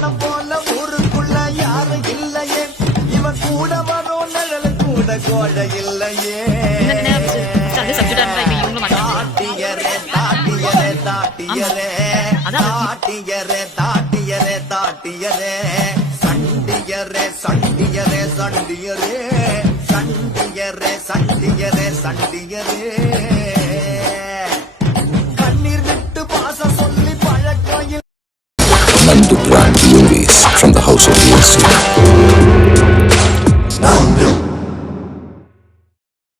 போல ஊருக்குள்ள யாரும் இல்லையே. இவன் கூட வரும் நிழல் கூட கோழ இல்லையே. தாட்டியரே தாட்டியரே தாட்டியரே. தாட்டியரே தாட்டியரே தாட்டியரே. சண்டியரே சண்டியரே சண்டியரே. சண்டியரே சண்டியரே சண்டியரே. Nandu Brand Movies from the House of